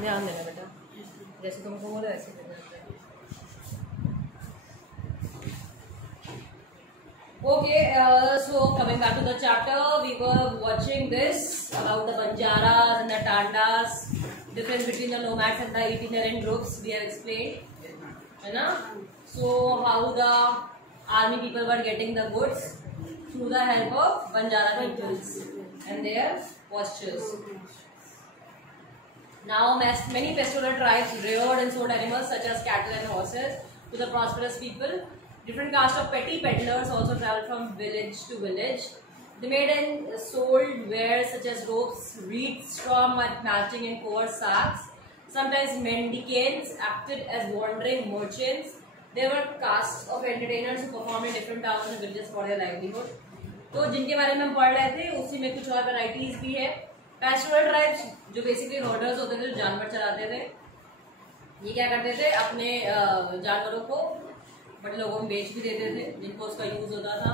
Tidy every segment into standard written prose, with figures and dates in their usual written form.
ध्यान देना बेटा, जैसे तुमको बोला ऐसे देना। Okay, so coming back to the chapter, we were watching this about the Banjaras and the Tandas, difference between the nomads and the itinerant groups. We have explained, है ना? So how the army people were getting the goods through the help of Banjara peoples and their postures. Now many pastoral tribes reared and sold animals such as cattle and horses to the prosperous people. Different caste of petty peddlers also traveled from village to village. They made and sold wares such as ropes, reeds, straw, matching and coarse sacks. Sometimes mendicants acted as wandering merchants. There were castes of entertainers who performed in different towns and villages for their livelihood. तो जिनके बारे में हम पढ़ रहे थे उसी में कुछ और वैरायटीज भी है। पैस्टोरल ट्राइब्स जो बेसिकली हॉर्डर्स होते थे, जो जानवर चराते थे, ये क्या करते थे, अपने जानवरों को बड़े लोगों में बेच भी देते थे जिनको उसका यूज होता था।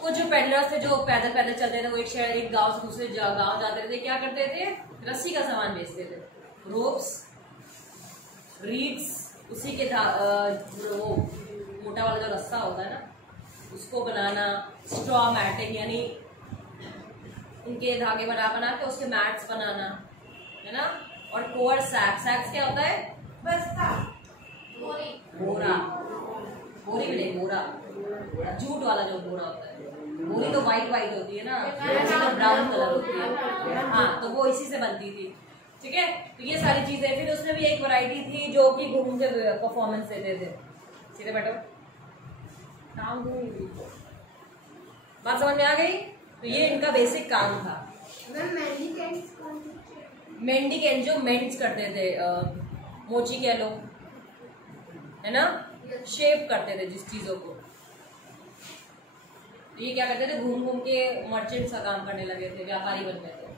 कुछ जो पेडलर्स थे जो पैदल पैदल चलते थे, वो एक शहर एक गांव से दूसरे गांव जाते थे, क्या करते थे, रस्सी का सामान बेचते थे, रोप्स, रीड्स, उसी के वो मोटा वाला जो रस्सा होता है ना उसको बनाना, स्ट्रॉ मैटिंग यानी उनके धागे बना के उसके मैट्स बनाना, है ना, और कोर सैक्स क्या होता है, बस्ता, बोरा, बोरी भी नहीं, बोरा, जूट वाला जो बोरा होता है, बोरी तो वाइट होती है ना, तो ब्राउन कलर होती है, हाँ, तो वो इसी से बनती थी। ठीक है, तो ये सारी चीजें। फिर उसमें भी एक वैरायटी थी जो कि घूम के परफॉर्मेंस देते थे। सीधे बैठो, बात समझ में आ गई? तो ये इनका बेसिक काम था। मेंडिकेंट जो मेंट्स करते थे, मोची कह लो, है ना, शेप करते थे जिस चीजों को, ये क्या करते थे, घूम घूम के मर्चेंट्स का काम करने लगे थे, व्यापारी बन गए थे।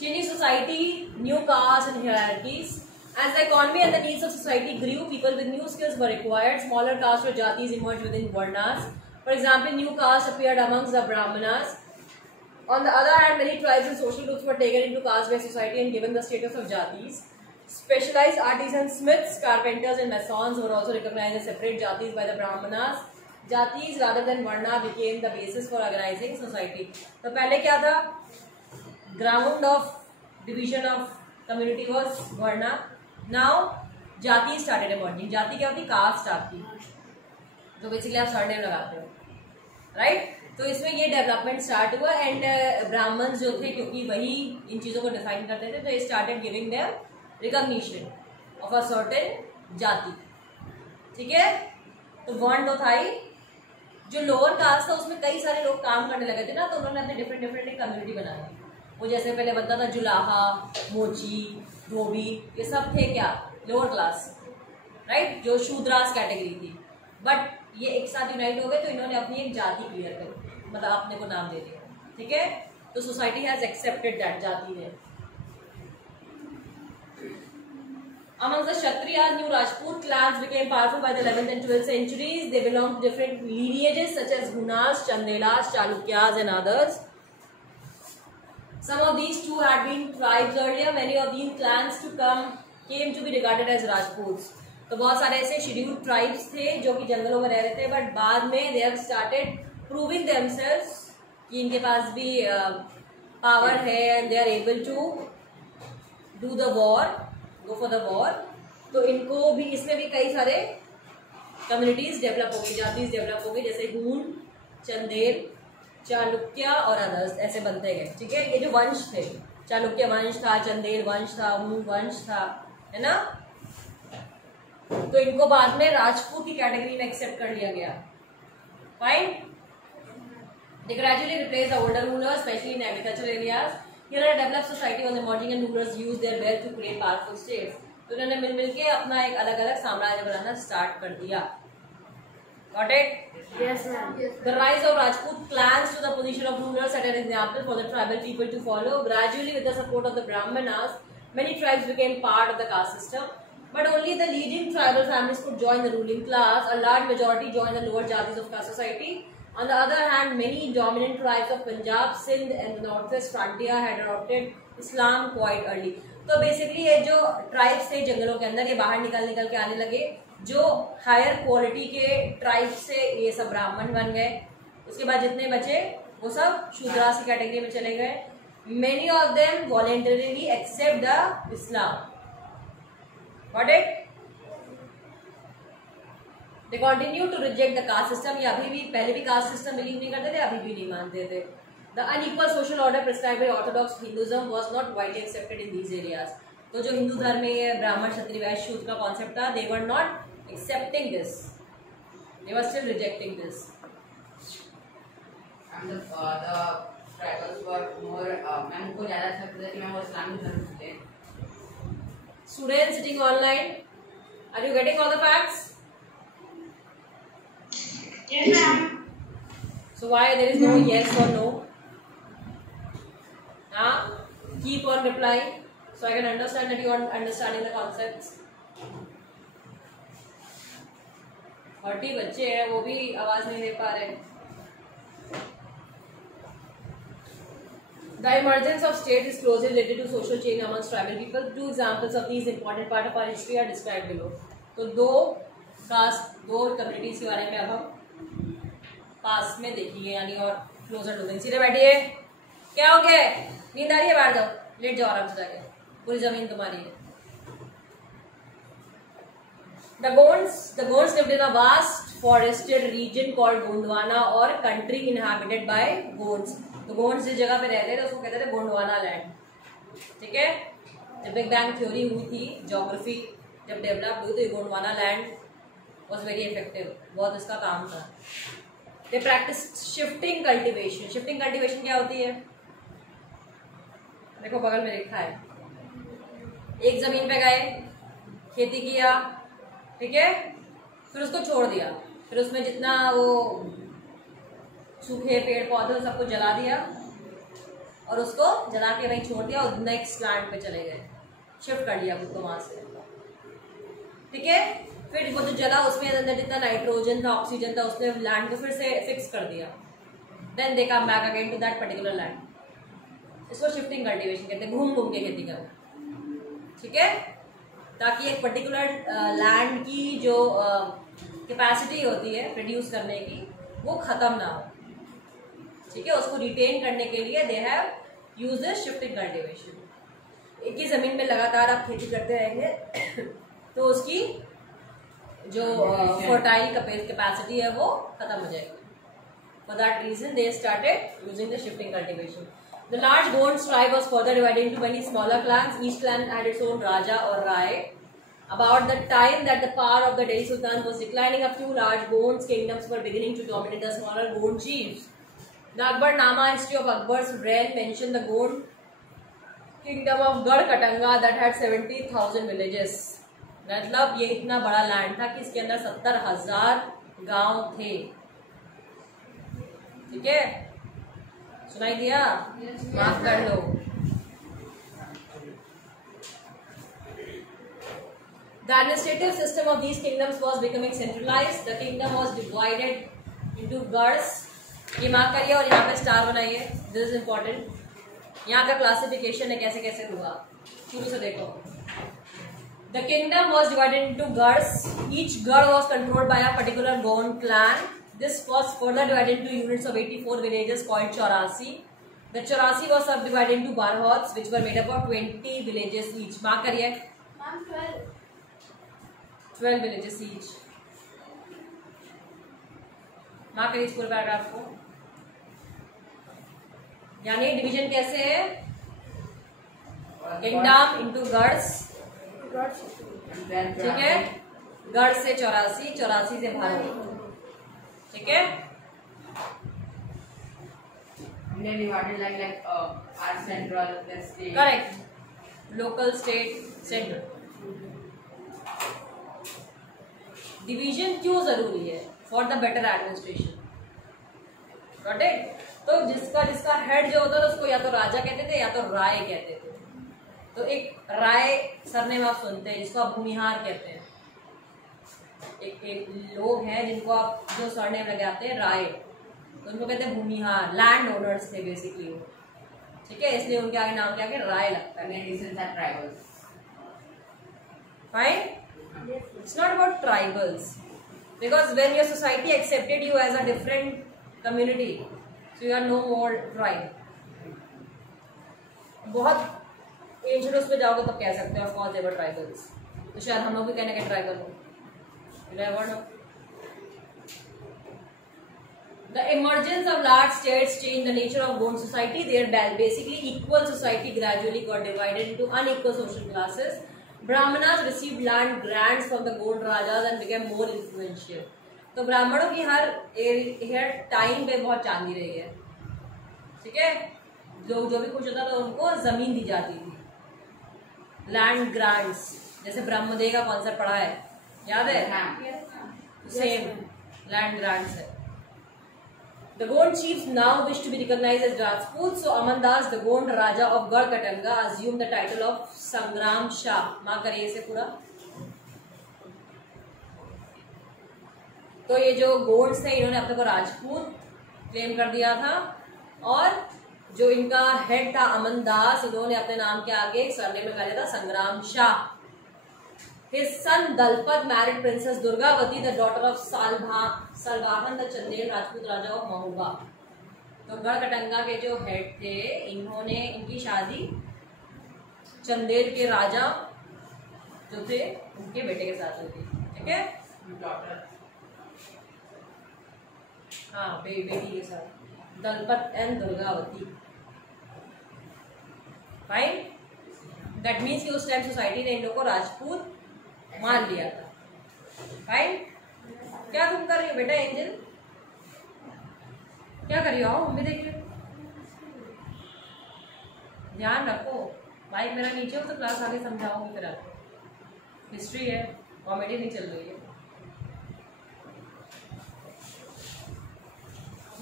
Changing society, new castes and hierarchies. As the economy and the needs of society grew, people with new skills were required. Smaller castes or jatis emerged within varnas. For example, new castes appeared amongst the brahmanas. On the other hand, many tribes and social groups were taken into caste-based society and given the status of jatis. Specialized artisans, smiths, carpenters and masons were also recognized as separate jatis by the brahmanas. Jatis rather than varna became the basis for organizing society. तो पहले क्या था? Ground of division of community was varna. Now jati started emerging. जाति क्या होती? Cast आपकी, तो basically आप सरनेम लगाते हो, राइट? तो इसमें ये डेवलपमेंट स्टार्ट हुआ एंड ब्राह्मण्स जो थे, क्योंकि वही इन चीजों को डिफाइन करते थे, तो ये started giving them recognition of a certain जाति। ठीक है, तो वर्ण तो था ही। जो लोअर कास्ट था उसमें कई सारे लोग काम करने लगे थे ना, तो उन्होंने अपने डिफरेंट कम्युनिटी बनाई। वो जैसे पहले बनता था जुलाहा, मोची, धोबी, ये सब थे क्या, लोअर क्लास, राइट, जो शूद्रास कैटेगरी थी। बट ये एक साथ यूनाइट हो गए तो इन्होंने अपनी एक जाति क्लियर कर, मतलब अपने को नाम दे दिया। ठीक है, तो सोसाइटी हैज एक्सेप्टेड दैट, जाति ने। Among the Kshatriyas, new Rajput clans became powerful by the 11th and 12th centuries. They belonged to different lineages such as Hunas, Chandelas, Chalukyas and others. Some of these too had been tribes earlier. Many of these clans came to be regarded as Rajputs. तो बहुत सारे ऐसे scheduled tribes थे जो कि जंगलों में रह रहे थे, बट बाद में they have started proving themselves कि इनके पास भी पावर है and they are able to do the war, go for the war. तो इनको भी, इसमें भी कई सारे कम्युनिटीज डेवलप हो गई, जातिज डेवलप हो गई, जैसे हून, चंदेल, चालुक्य और अदर्स, ऐसे बनते गए। ठीक है, ये जो वंश थे, चालुक्य वंश था, चंदेल वंश था, हून वंश था, है ना, तो इनको बाद में राजपूत की कैटेगरी में एक्सेप्ट कर लिया गया। Fine, they gradually replaced the older rulers, especially in agricultural areas. Here a developed society was emerging and rulers used their wealth to create powerful states. तो उन्होंने मिल के अपना एक अलग अलग साम्राज्य बनाना स्टार्ट कर दिया। Got it? Yes, ma'am. The rise of Rajput clans to the position of rulers set an example for the tribal people to follow. Gradually, with the support of the Brahmanas, many tribes became part of the caste system. But only the leading tribal families could join the ruling class. A large majority joined the lower jatis of caste society. On the other hand, many dominant tribes of Punjab, Sindh and the northwest frontier had adopted Islam quite early. तो basically ये जो tribes थे जंगलों के अंदर, ये बाहर निकल के आने लगे. जो हायर क्वालिटी के ट्राइब से ये सब ब्राह्मण बन गए. उसके बाद जितने बचे वो सब शूद्रास की कैटेगरी में चले गए. Many of them voluntarily accept the Islam. Got it? They continue to reject the caste system. ये अभी भी, पहले भी caste system बिलीव नहीं करते थे, अभी भी नहीं मानते थे. The unequal social order prescribed by Orthodox Hinduism was not widely accepted in these areas. तो जो हिंदू धर्म में ये ब्राह्मण क्षत्रिय वैश्य शूद्र का कॉन्सेप्ट था, they were not accepting this. They were still rejecting this. And the tribals were more. मैं उनको ज़्यादा अच्छा लगता है कि मैं वो इस्लामिक धर्म से थे. Students sitting online, are you getting all the facts? Yes, ma'am. So why there is no yes or no? Keep on replying so I can understand that you are understanding the concepts. 30 बच्चे हैं, वो भी आवाज नहीं दे पा रहे. The emergence of state is closely related to social change amongst tribal people. Two examples of these important part of our history are described below. तो दो कम्युनिटीज के बारे में अब हम पास में देखेंगे, यानी और क्लोजर टू देम. सीधे बैठिए. क्या हो गया? नींद आ रही है? बाहर जाओ, लेट जाओ आराम से जाके, पूरी जमीन तुम्हारी है. The Gonds lived in a vast forested region called Gondwana or country inhabited by Gonds. तो Gonds जिस जगह पे रहते थे उसको कहते थे गोंडवाना लैंड. ठीक है. जब बिग बैंग थ्योरी हुई थी, ज्योग्राफी जब डेवलप हुई तो ये Gondwana land was very effective. बहुत इसका काम था. They practiced shifting cultivation. Shifting cultivation क्या होती है? देखो बगल में लिखा है. एक जमीन पे गए, खेती किया, ठीक है, फिर उसको छोड़ दिया, फिर उसमें जितना वो सूखे पेड़ पौधे सबको जला दिया और उसको जला के वहीं छोड़ दिया और नेक्स्ट लैंड पे चले गए. शिफ्ट कर लिया खुद को वहां से. ठीक है. फिर वो जो जला उसमें अंदर जितना नाइट्रोजन था, ऑक्सीजन था, उसने लैंड को फिर से फिक्स कर दिया. Then they come back again to that particular land. इसको शिफ्टिंग कल्टीवेशन कहते हैं. घूम घूम के खेती करो. ठीक है. ताकि एक पर्टिकुलर लैंड की जो कैपेसिटी होती है प्रोड्यूस करने की वो खत्म ना हो. ठीक है. उसको रिटेन करने के लिए they have used this shifting cultivation. एक ही जमीन में लगातार आप खेती करते रहेंगे तो उसकी जो फर्टाइल कैपेसिटी है वो खत्म हो जाएगी. For that reason they started using the shifting cultivation. The large Gonds tribe was further divided into many smaller clans. Each clan had its own Raja or Rai. About the time that the power of the Delhi Sultan was declining, a few large Gonds kingdoms were beginning to dominate the smaller Gond chiefs. The Akbarnama history of Akbar's reign mentioned the Gond kingdom of Garh Katanga that had 70,000 villages. मतलब ये इतना बड़ा land था कि इसके अंदर 70,000 गांव थे. ठीक है. सुनाई दिया? माफ कर लो. The administrative system of these kingdoms was becoming centralized. The kingdom was divided into garhs. ये मार्क करिए और यहाँ पे स्टार बनाइए. This is important. यहाँ का क्लासिफिकेशन है कैसे कैसे हुआ. शुरू से देखो. The kingdom was divided into garhs. Each garh was controlled by a particular Gond clan. This was further divided into units of 84 villages called Chaurasi. The Chaurasi was subdivided into Barhots, which were made up of 20 villages each. Mark करिए. 12 villages each. Mark करिए इस पूरे paragraph को. यानी division कैसे है? Kingdom into गर्ड्स. ठीक है. गर्ड से 84, 84 से भारत. ठीक है. Correct. Local, state, central. Division क्यों जरूरी है? For the better administration. Got it. तो जिसका हेड जो होता था उसको या तो राजा कहते थे या तो राय कहते थे. तो एक राय सरनेम आप सुनते हैं जिसको आप भूमिहार कहते हैं. एक लोग हैं जिनको आप जो सरनेम लगाते हैं राय. तो उनको कहते हैं भूमिहार, लैंड ओनर्स थे बेसिकली वो, ठीक है, इसलिए उनके आगे नाम क्या है, राय लगता है। Tribals, fine, it's not about tribals because when your society accepted you as a different community, so you are no more tribe. बहुत एंशिएंट उस पे जाओगे तब कह सकते हो ऑफ कोर्स देवर ट्राइबल्स, तो शायद हम लोग भी कहने के ट्राइबल हो। The emergence of large states changed the nature of Gond society. Their basically equal society gradually got divided into unequal social classes. Brahmanas received land grants from the Gond Rajas and became more influential. तो ब्राह्मणों की हर time पे बहुत चांदी रही है, ठीक है, लोग जो भी कुछ होता था उनको जमीन दी जाती थी, लैंड ग्रांट्स, जैसे ब्रह्मदेव का कॉन्सेप्ट पढ़ा है, याद है, सेम लैंड ग्रांट्स है। The Gond chiefs now wish to be recognized as Rajputs, so Amandas, the Gond Raja of Garhkatanga, assumed the title of Sangram Shah. माँ करिए इसे पूरा। तो ये जो गोंड्स थे इन्होंने अपने को राजपूत क्लेम कर दिया था, और जो इनका हेड था अमनदास, उन्होंने अपने नाम के आगे सरनेम में लिया था संग्राम Shah. His son Dalpat married Princess Durgavati, the daughter of Salvahan, the Chandel Rajput Raja of Mahuba. तो गढ़कटंगा के जो हेड थे इन्होंने इनकी शादी चंदेल के राजा जो थे उनके बेटे के साथ हुई थी, ठीक है, हाँ बेटी के साथ, Dalpat and Durgavati. Fine, that means कि उस टाइम सोसाइटी ने इन लोगों को राजपूत मान लिया था। फाइन, क्या तुम कर रही हो बेटा एंजल, क्या कर रही हो, आओ मम्मी देख लो, ध्यान रखो, माइक मेरा नीचे हो तो क्लास आगे समझाओगे, फिर आपको हिस्ट्री है, कॉमेडी नहीं चल रही है।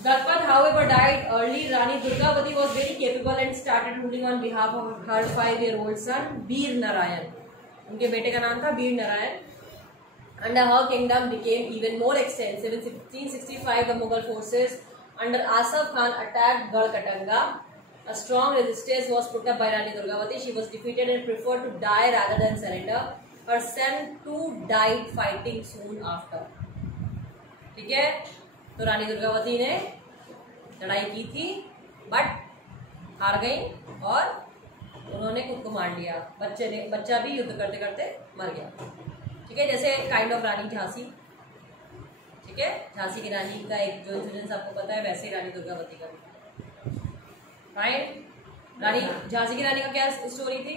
Dalpat, however, died early. Rani Durgavati was very capable and started ruling on behalf of her 5-year-old son Veer Narayan. उनके बेटे का नाम था Veer Narayan. Under her kingdom became even more extensive. In 1665, the Mughal forces under Asaf Khan attacked Garhkatanga. A strong resistance was put up by Rani Durgavati. She was defeated and preferred to die rather than surrender. Her son too died fighting soon after. ठीक है, तो रानी दुर्गावती ने लड़ाई की थी but हार गई और उन्होंने खुद को मार लिया, बच्चा भी युद्ध करते करते मर गया, ठीक है, जैसे काइंड ऑफ रानी झांसी, ठीक है, झांसी की रानी का एक जो इंसिडेंस आपको पता है, वैसे ही रानी दुर्गावती का भी। फाइन, रानी झांसी की रानी का क्या स्टोरी थी?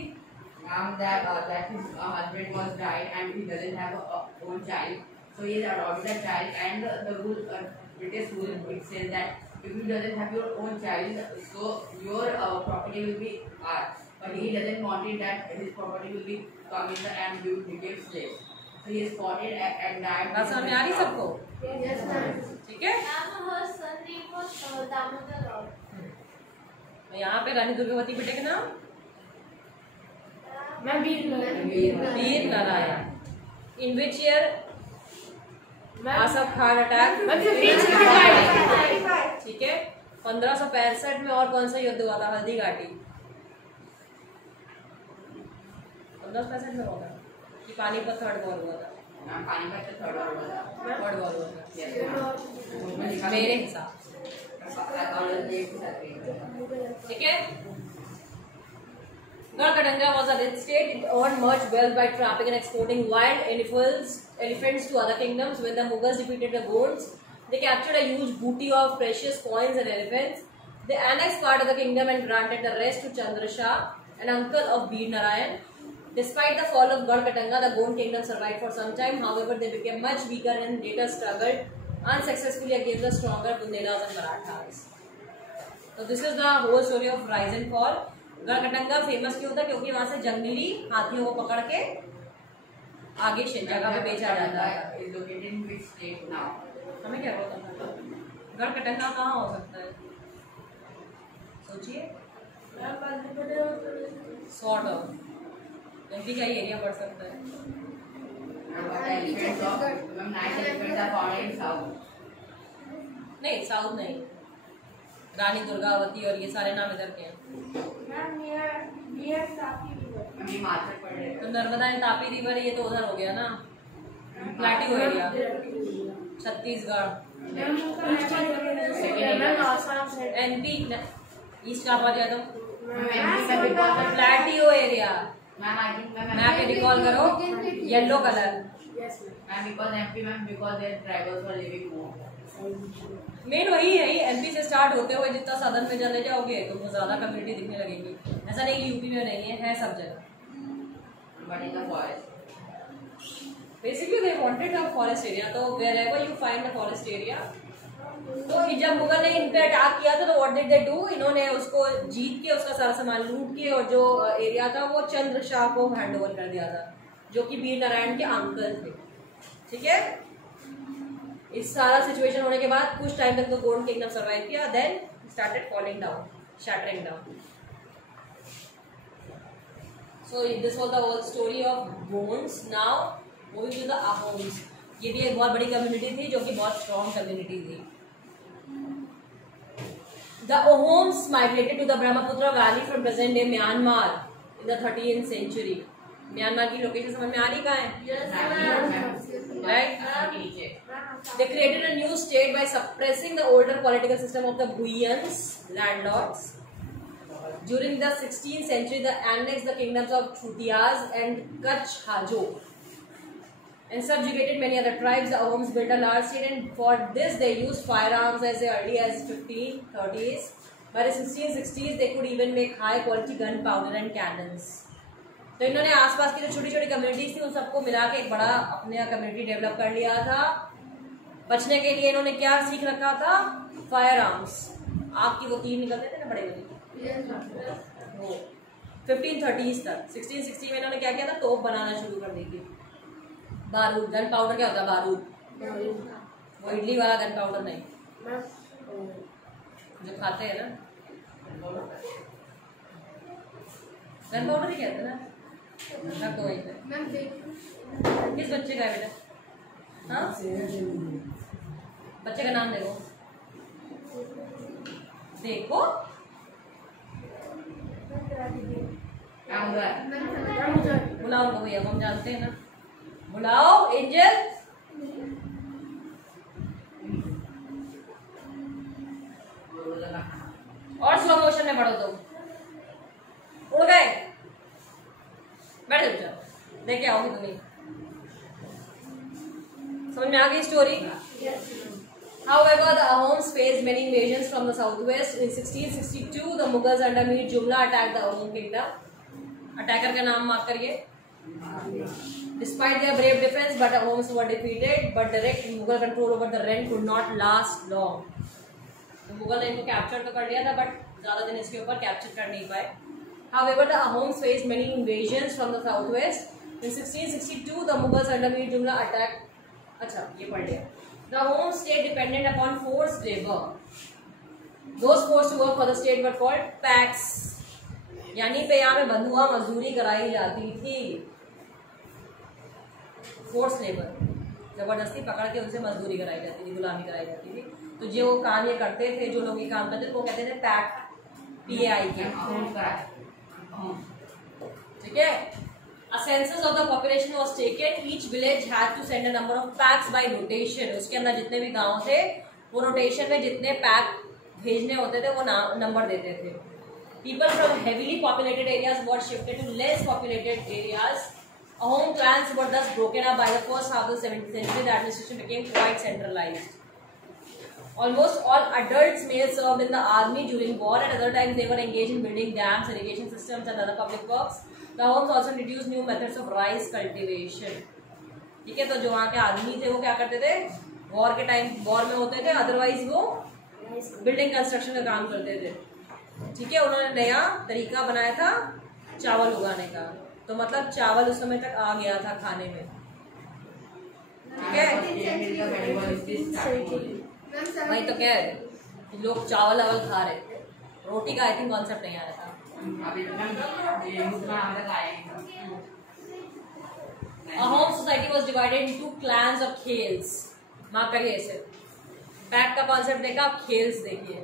that his husband was died and he doesn't have a own child, so he has adopted a child, and the rule, British rule, it says that if you doesn't have your own child, so your property will be ours. But he doesn't want it that his property will be coming and you became slaves. So he is fought it and died. बात समझ आ रही सबको? Yes, ma'am. ठीक है। Her son name was Damodar Rao. यहाँ पे रानी दुर्गावती बेटे का नाम? Ma'am, Veer Narayan. In which year Asaf Khan attack? ठीक है, 1565 में। और कौन सा युद्ध हुआ था? हल्दी घाटी। 1565 में हुआ था कि पानीपत थर्ड वॉर हुआ था? पानीपत थर्ड वॉर हुआ था। थर्ड वॉर हुआ था मेरे हिसाब से, ठीक है। Garhkatanga was a rich state. It earned much wealth by trapping and exporting wild elephants to other kingdoms. When the Mughals defeated the Gonds, they captured a huge booty of precious coins and elephants. They annexed part of the kingdom and granted the rest to Chandra Shah, an uncle of Veer Narayan. Despite the fall of Garhkatanga, the Gond kingdom survived for some time. However, they became much weaker and later struggled unsuccessfully against the stronger Bundelas and Marathas. So this is the whole story of rise and fall. Garhkatanga famous क्यों था? क्योंकि वहां से जंगली हाथियों को पकड़ के आगे जगह पे बेचा जाता है। हमें क्या पता था गढ़कटंगा कहाँ हो सकता है? सोचिए, सॉर्ट ऑफ एमपी का ही एरिया पड़ सकता है। नहीं, साउथ नहीं, रानी दुर्गावती और ये सारे नाम इधर के हैं। अभी हिमाचल प्रदेश तो नर्मदा एंड तापी रिवर ये तो उधर हो गया ना, प्लेटियो एरिया, छत्तीसगढ़, एमपी, ईस्ट का बात तो प्लेटियो एरिया। मैप पे रिकॉल करो, येलो कलर। मेन वही है, एमपी से स्टार्ट होते हुए जितना सदन में चले जाओगे तो ज्यादा कम्युनिटी दिखने लगेगी। ऐसा नहीं कि यूपी में नहीं है सब जगह। Basically they wanted a forest area, तो wherever you find a forest area, तो जब मुगल ने इन पे अटैक किया था तो व्हाट डिड दे डू, इन्होंने उसको जीत के उसका सारा सामान लूट के और जो एरिया था वो चंद्र शाह को हैंड ओवर कर दिया था, जो कि वीर नारायण के अंकल थे। ठीक है, इस सारा सिचुएशन होने के बाद कुछ टाइम तक तो गोंड किंगडम सर्वाइव किया, then started falling down, shattering down. So this was the whole story of Gonds. Now moving to the Ahoms. ये भी एक बहुत बड़ी कम्युनिटी थी जो कि बहुत स्ट्रॉन्ग कम्युनिटी थी। The Ahoms migrated to the Brahmaputra Valley from present day Myanmar in the 13th century. Myanmar की लोकेशन समझ में आ रही कहाँ है? Right? They created a new state by suppressing the older political system of the Guyans, landlords. During the 16th century, they annexed the kingdoms of Chutias and Kutch Hajo and subjugated many other tribes. The Ahoms built a large state, and for this they used firearms as early as 1530s. By the 1660s, they could even make high-quality gunpowder and cannons. तो इन्होंने आसपास की जो छोटी छोटी communities थी उन सबको मिला के एक बड़ा अपने कम्युनिटी डेवलप कर लिया था। बचने के लिए इन्होंने क्या सीख रखा था? Fire arms. आग की वो तीर निकलते थे ना बड़े बड़े, 1530s तक। 1660 में इन्होंने क्या किया था? तोप बनाना शुरू कर दी थी। बारूद, गन पाउडर क्या होता है? बारूद, वो इडली वाला गन पाउडर नहीं, जो खाते हैं ना, गन पाउडर ही कहते हैं ना। रखो वहीं पे। किस बच्चे का है बेटा? हाँ, बच्चे का नाम देखो, देखो बुलाओ उनको भैया, हम जानते हैं ना। बुलाओ एंजल। और स्लो मोशन में पढ़ो तुम। उड़ गए, बैठ जाओ, देख आओगी तुम्हें। समझ में आ गई story? However, the Ahoms faced many invasions from the southwest. In 1662, the Mughals under Mir Jumla attacked the Ahom kingdom. Attacker का नाम मार्क करिए। Despite their brave defense, but the Ahoms were defeated. But direct Mughal control over the Ren could not last long. तो मुगल ने इनको capture तो कर लिया था, बट ज्यादा दिन इसके ऊपर कैप्चर कर नहीं पाए। However, the Ahoms faced many invasions from the southwest. In 1662, the Mughals under Mir Jumla attacked. अच्छा, ये पढ़ लिया। The Ahoms stayed dependent upon forced labor. Those forced to work for the state were called packs. यानी पे यहाँ पे बंधुआ मजदूरी कराई जाती थी। फोर्स लेबर, जबरदस्ती पकड़ के उनसे मजदूरी कराई जाती थी, गुलामी कराई जाती थी। तो जो काम ये करते थे, जो लोग ये काम करते थे, वो कहते थे पैक, PAI के। ठीक है। A census of the population was taken. Each village had to send a number of packs by rotation. उसके अंदर जितने भी गांव थे, वो रोटेशन में जितने पैक भेजने होते थे वो नंबर देते थे। People from heavily populated areas were shifted to less populated areas. Ahom clans were thus broken up by the first half of the 17th century. The administration became quite centralized. Almost all adults males served in the army during war. At other times, they were engaged in building dams, irrigation systems, and other public works. The Ahoms also introduced new methods of rice cultivation. ठीक है, तो जो वहाँ के आदमी थे वो क्या करते थे? वॉर के टाइम वॉर में होते थे, अदरवाइज वो बिल्डिंग कंस्ट्रक्शन का काम करते थे। ठीक है, उन्होंने नया तरीका बनाया था चावल उगाने का। तो मतलब चावल उस समय तक आ गया था खाने में। ठीक है, वही तो कह रहे लोग चावल अवल खा रहे थे, रोटी का आई थिंक कॉन्सेप्ट नहीं आया था। Ahom society was divided into clans of खेल्स। मार्क करिए इसे। पैक का कॉन्सेप्ट देखा, खेल्स देखिए।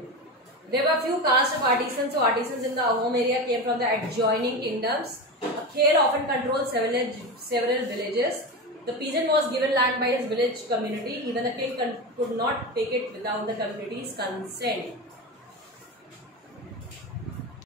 There were few castes of artisans. So artisans in the Ahom area came from the adjoining kingdoms. A Kher often controlled several villages. The peasant was given land by his village community. Even the king could not take it without the community's consent.